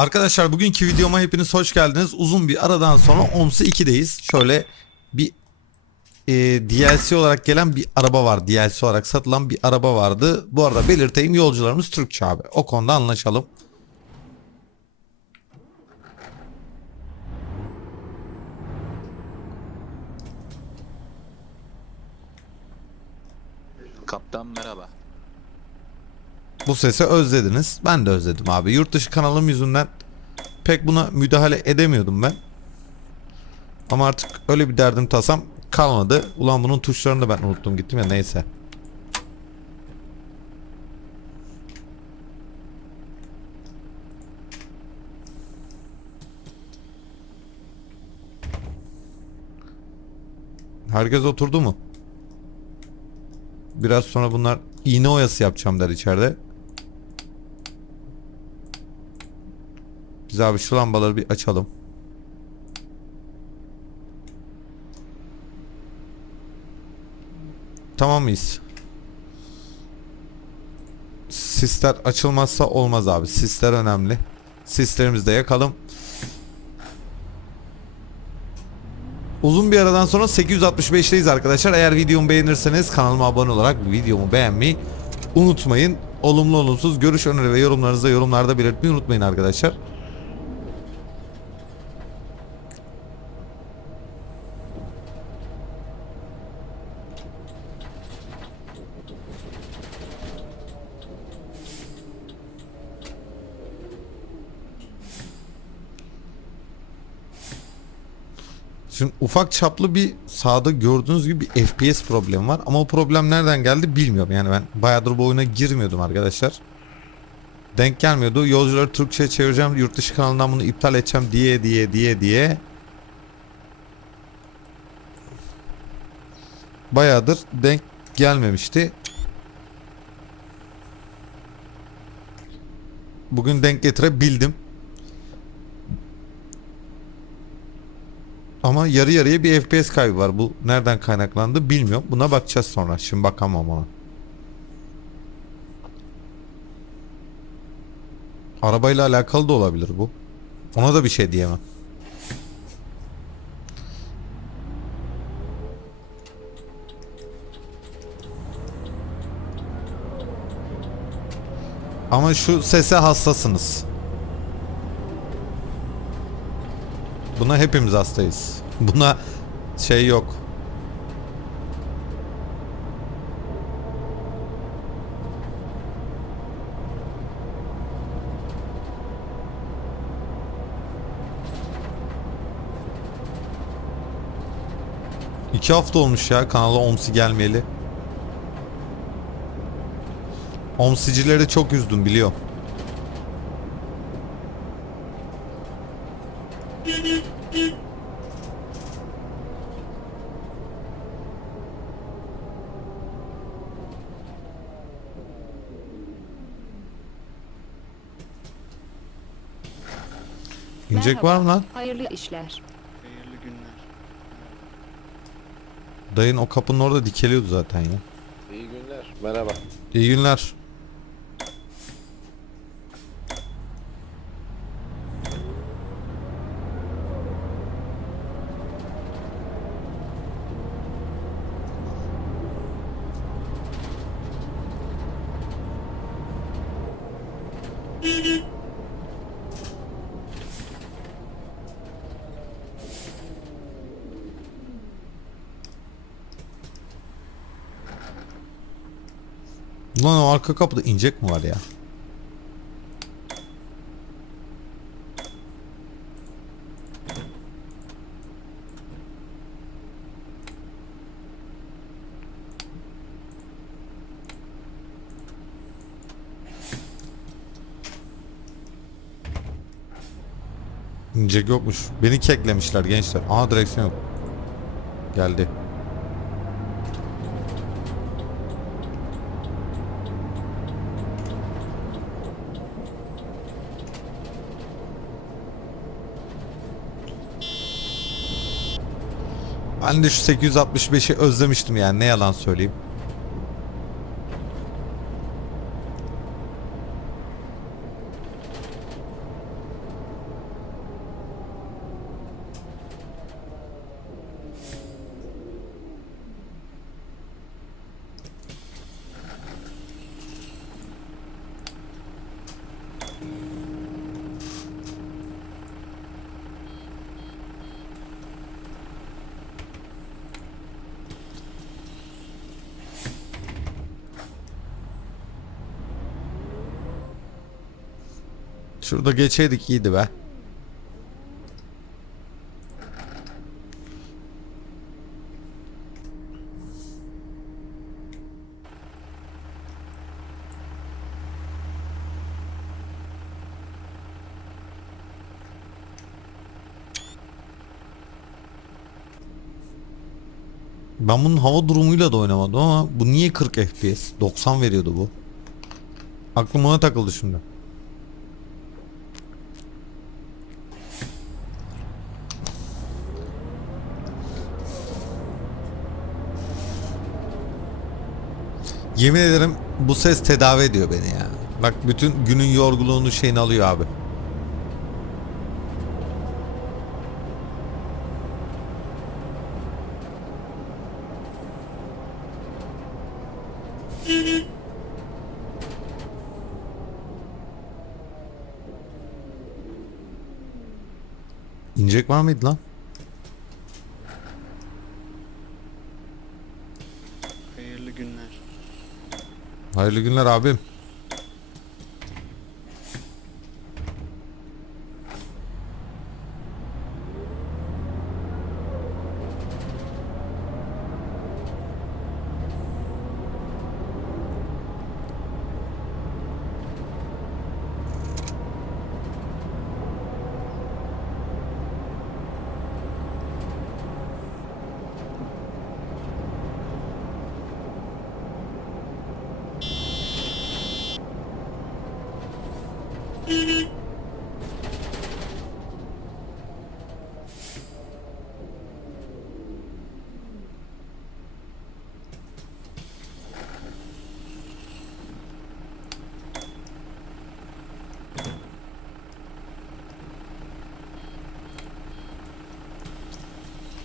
Arkadaşlar bugünkü videoma hepiniz hoş geldiniz. Uzun bir aradan sonra OMSI 2'deyiz. Şöyle bir e, DLC olarak gelen bir araba var. DLC olarak satılan bir araba vardı. Bu arada belirteyim yolcularımız Türkçe abi. O konuda anlaşalım. Kaptan. Bu sesi özlediniz. Ben de özledim abi. Yurt dışı kanalım yüzünden pek buna müdahale edemiyordum ben. Ama artık öyle bir derdim tasam kalmadı. Ulan bunun tuşlarını da ben unuttum gittim ya neyse. Herkes oturdu mu? Biraz sonra bunlar iğne oyası yapacağım der içeride. Biz abi şu lambaları bir açalım. Tamam mıyız? Sisler açılmazsa olmaz abi. Sisler önemli. Sislerimizi de yakalım. Uzun bir aradan sonra 865'teyiz arkadaşlar. Eğer videomu beğenirseniz kanalıma abone olarak videomu beğenmeyi unutmayın. Olumlu olumsuz görüş öneri ve yorumlarınızı da yorumlarda belirtmeyi unutmayın arkadaşlar. Şimdi ufak çaplı bir sağda gördüğünüz gibi bir FPS problemi var. Ama o problem nereden geldi bilmiyorum. Yani ben bayağıdır bu oyuna girmiyordum arkadaşlar. Denk gelmiyordu. Yolcuları Türkçe'ye çevireceğim. Yurt dışı kanalından bunu iptal edeceğim diye diye diye diye. Bayağıdır denk gelmemişti. Bugün denk getirebildim. Ama yarı yarıya bir FPS kaybı var. Bu nereden kaynaklandı bilmiyorum. Buna bakacağız sonra. Şimdi bakamam ona. Arabayla alakalı da olabilir bu. Ona da bir şey diyemem. Ama şu sese hassasınız. Buna hepimiz hastayız. Buna şey yok. İki hafta olmuş ya kanala Omsi gelmeyeli. Omsicileri çok üzdüm biliyorum. İncek var mı lan? Hayırlı işler. Hayırlı günler. Dayın o kapının orada dikeliyordu zaten ya. İyi günler. Merhaba. İyi günler. Lan o arka kapıda incek mi var ya? İncek yokmuş. Beni keklemişler gençler. Aa direksiyon yok. Geldi. Ben de şu 865'i özlemiştim yani ne yalan söyleyeyim. Şurada geçeydik iyiydi be. Ben bunun hava durumuyla da oynamadım ama bu niye 40 FPS? 90 veriyordu bu. Aklım ona takıldı şimdi. Yemin ederim bu ses tedavi ediyor beni ya. Bak bütün günün yorgunluğunu şeyini alıyor abi. İnecek var mıydı lan? Hayırlı günler abim.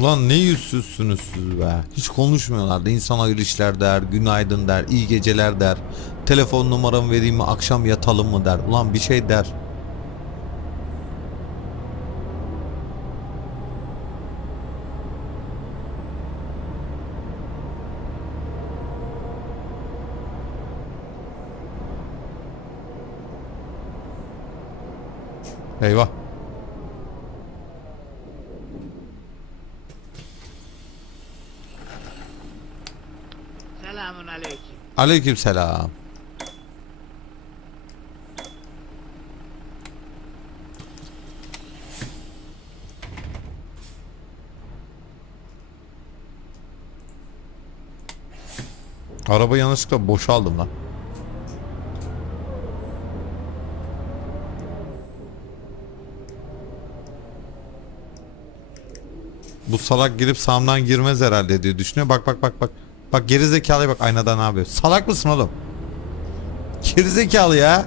Ulan ne yüzsüzsünüz siz be. Hiç konuşmuyorlardı. İnsan hayırlı işler der, günaydın der, iyi geceler der. Telefon numaramı vereyim mi, akşam yatalım mı der. Ulan bir şey der. Eyvah. Selamun aleyküm. Aleykümselam. Araba yanlışlıkla boşaldım lan. Bu salak girip sağımdan girmez herhalde diye düşünüyor. Bak bak bak bak. Bak geri zekalıya bak aynadan ne yapıyor. Salak mısın oğlum? Geri zekalı ya.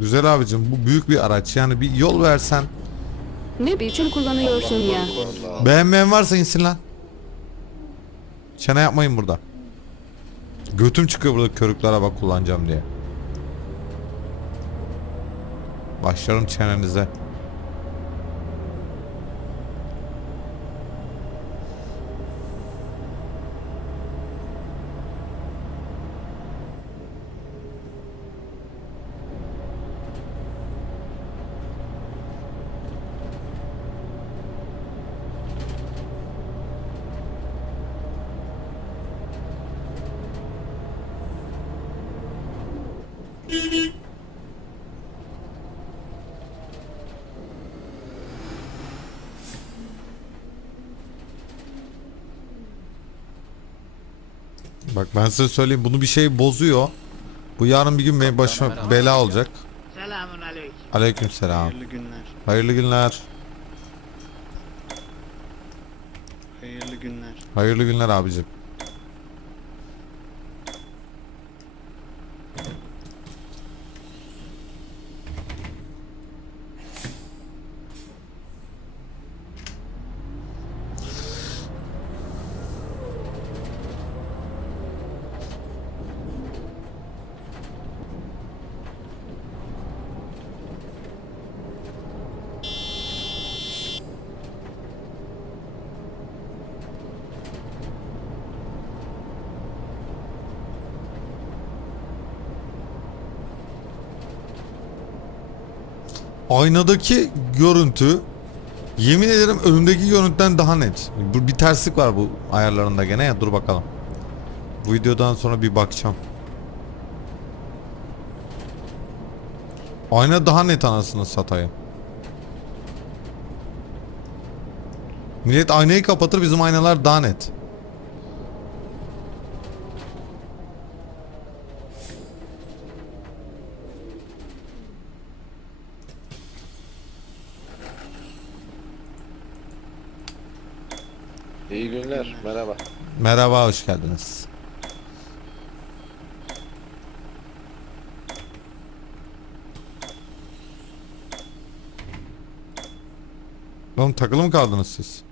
Güzel abicim bu büyük bir araç yani bir yol versen Ne biçim kullanıyorsun ya? Beğenmeyen varsa insin lan. Çene yapmayın burada. Götüm çıkıyor burada körükler araba kullanacağım diye. Başlarım çenenize. Bak ben size söyleyeyim bunu bir şey bozuyor. Bu yarın bir gün benim başıma bela olacak. Selamun aleyküm. Aleykümselam. Hayırlı günler. Hayırlı günler. Hayırlı günler. Hayırlı günler abicim. Aynadaki görüntü yemin ederim önündeki görüntüden daha net. Bir terslik var bu ayarlarında gene ya dur bakalım. Bu videodan sonra bir bakacağım. Ayna daha net anasını satayım. Millet aynayı kapatır bizim aynalar daha net. İyi günler. Merhaba. Merhaba hoş geldiniz. Oğlum takılı mı kaldınız siz?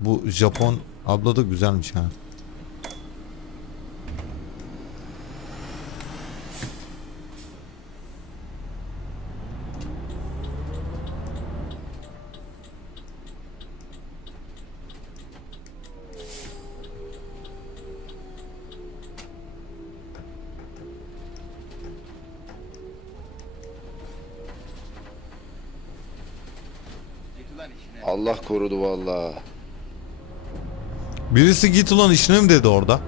Bu Japon abla da güzelmiş ha. Allah korudu vallahi. Birisi git ulan işine mi dedi orada?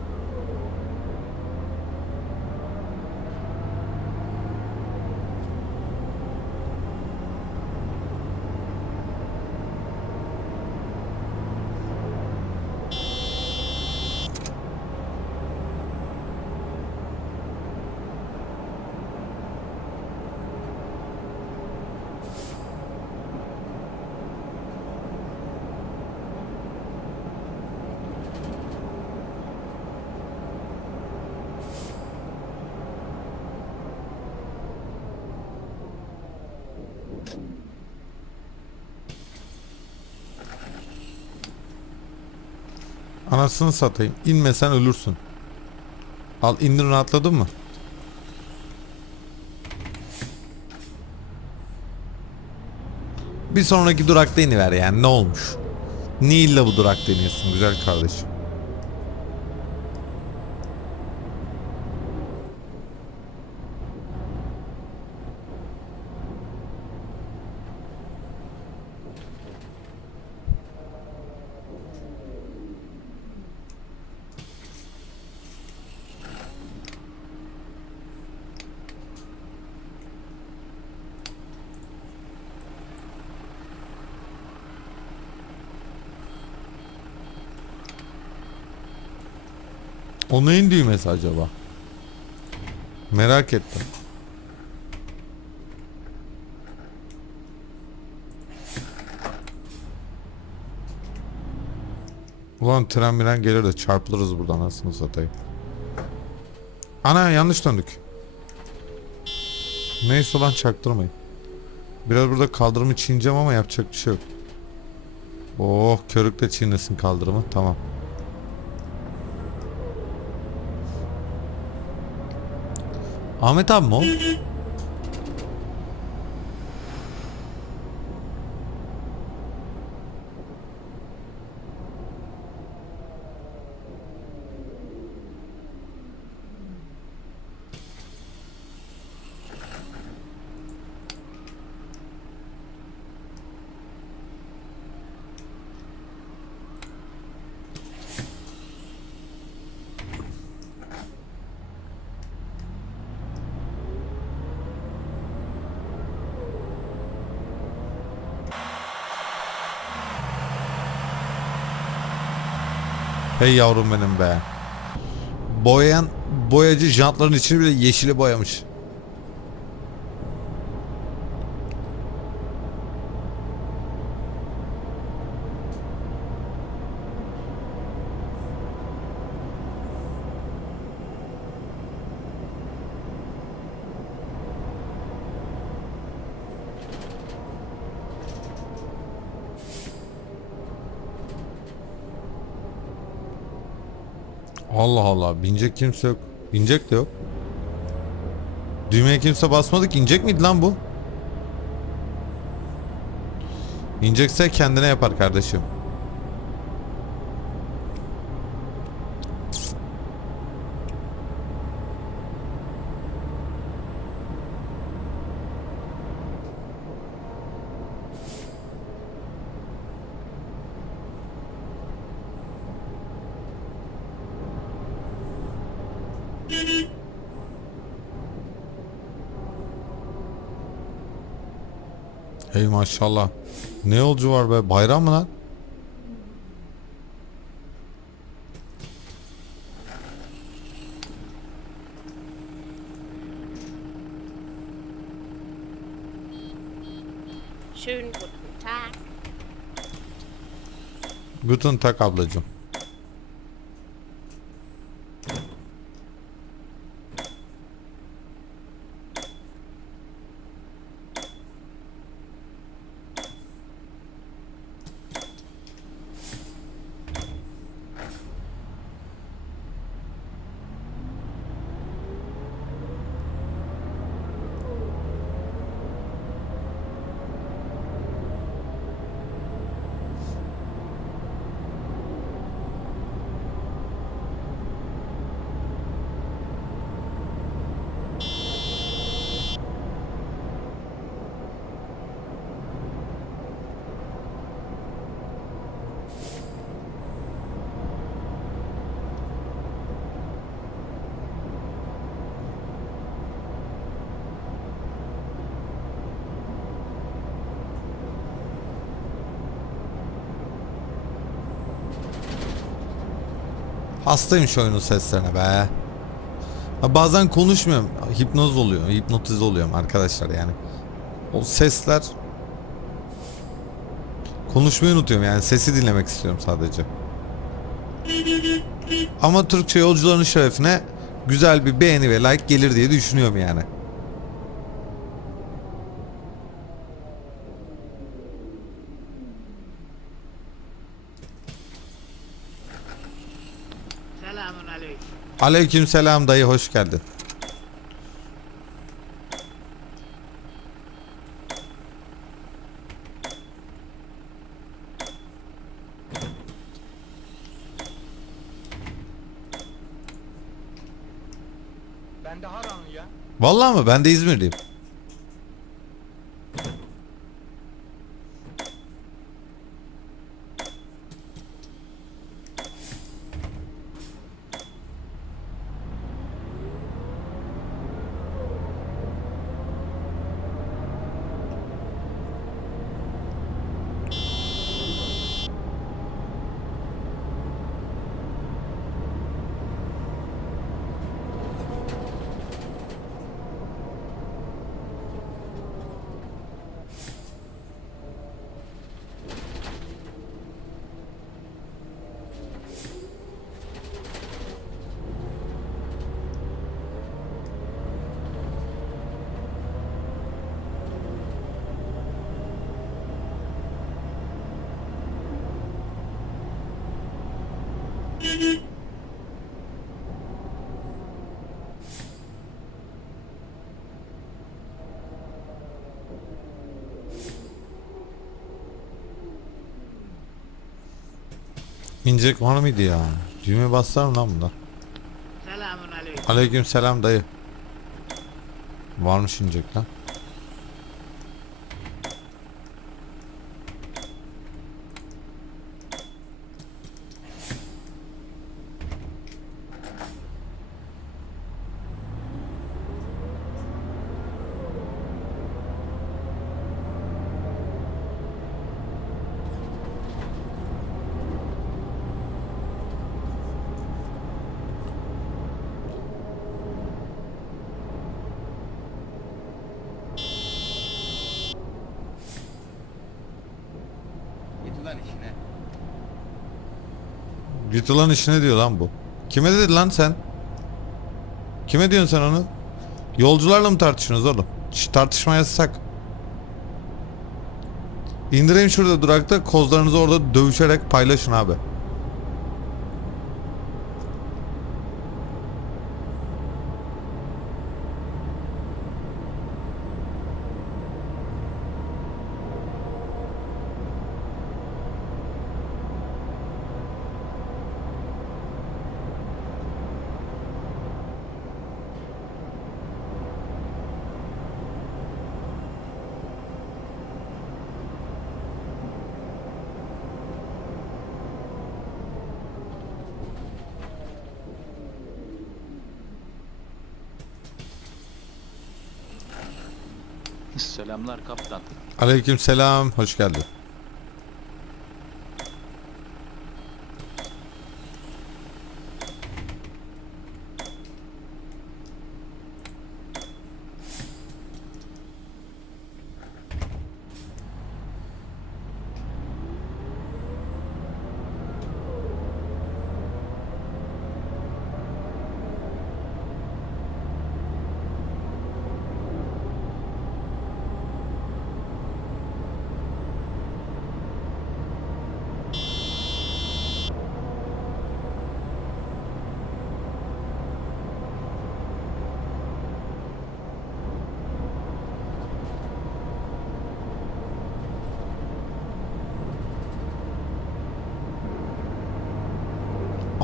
Anasını satayım. İnmesen ölürsün. Al indin rahatladın mı? Bir sonraki durakta iniver yani ne olmuş? Niye bu durakta iniyorsun güzel kardeşim? O neyin düğmesi acaba? Merak ettim. Ulan tren miren gelir de çarpılırız buradan aslında satayım. Ana yanlış döndük. Neyse lan çaktırmayın. Biraz burada kaldırımı çiğneyeceğim ama yapacak bir şey yok. Oh körükle çiğnesin kaldırımı tamam. Ahmet abi mi o? Hey yavrum benim be. Boyayan boyacı jantların içini bile yeşile boyamış. Allah Allah binecek kimse yok. Binecek de yok. Düğmeye kimse basmadık. İnecek miydi lan bu? İnecekse kendine yapar kardeşim. Ey maşallah. Ne yolcu var be? Bayram mı lan? Schönen guten Tag. Guten Tag ablacığım. Hastayım şu oyunun seslerine be. Ha, bazen konuşmuyorum. Hipnoz oluyor. Hipnotiz oluyorum arkadaşlar yani. O sesler konuşmayı unutuyorum yani sesi dinlemek istiyorum sadece. Ama Türkçe yolcuların şerefine güzel bir beğeni ve like gelir diye düşünüyorum yani. Selamun aleyküm. Aleyküm selam dayı hoş geldin. Ben de Haran ya. Vallahi mı? Ben de İzmirliyim. İncek var mıydı ya? Düğme basar mı lan bunlar? Selamun aleyküm. Aleyküm selam dayı. Varmış incek lan. Git ulan işine diyor lan bu. Kime dedi lan sen? Kime diyorsun sen onu? Yolcularla mı tartışıyorsunuz oğlum? Şş, tartışma yasak. İndireyim şurada durakta kozlarınızı orada dövüşerek paylaşın abi. Selamlar kaptan. Aleyküm selam. Hoş geldin.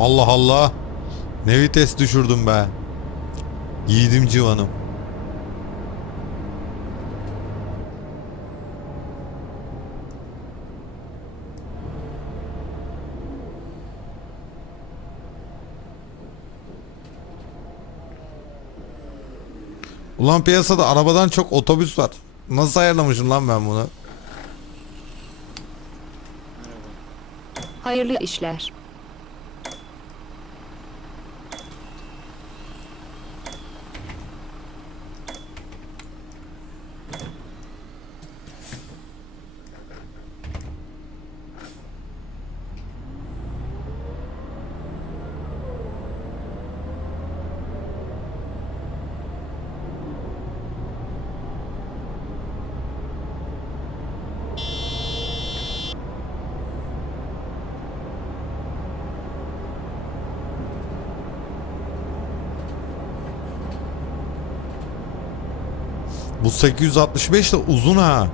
Allah Allah. Ne vites düşürdüm be. Yiğidim civanım. Ulan piyasada arabadan çok otobüs var. Nasıl ayarlamışım lan ben bunu? Hayırlı işler. Bu 865 de uzun ha.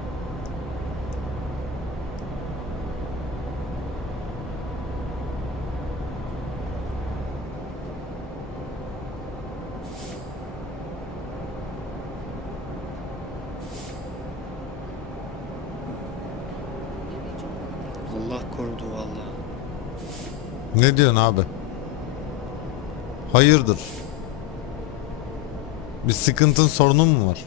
Allah korudu valla. Ne diyorsun abi? Hayırdır? Bir sıkıntın sorunun mu var?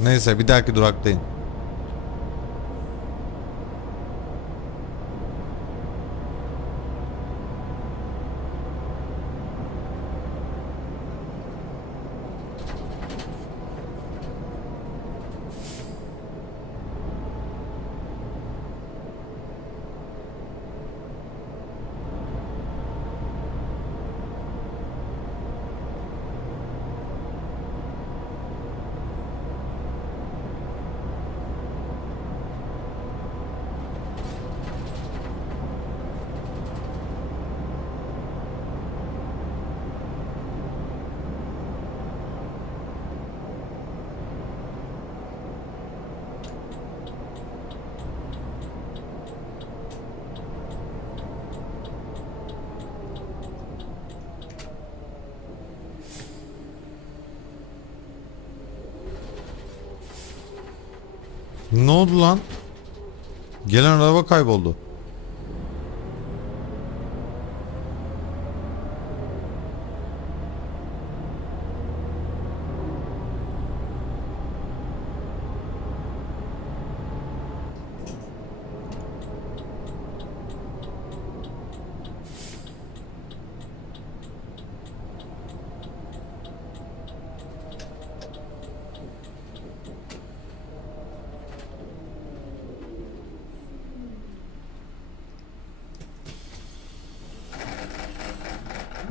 Neyse bir dahaki duraktayım. Ne oldu lan? Gelen araba kayboldu.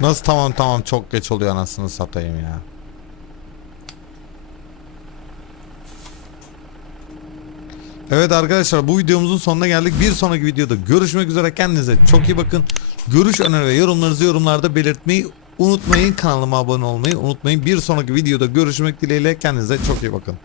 Nasıl tamam tamam çok geç oluyor anasını satayım ya. Evet arkadaşlar bu videomuzun sonuna geldik. Bir sonraki videoda görüşmek üzere. Kendinize çok iyi bakın. Görüş öneri ve yorumlarınızı yorumlarda belirtmeyi unutmayın. Kanalıma abone olmayı unutmayın. Bir sonraki videoda görüşmek dileğiyle. Kendinize çok iyi bakın.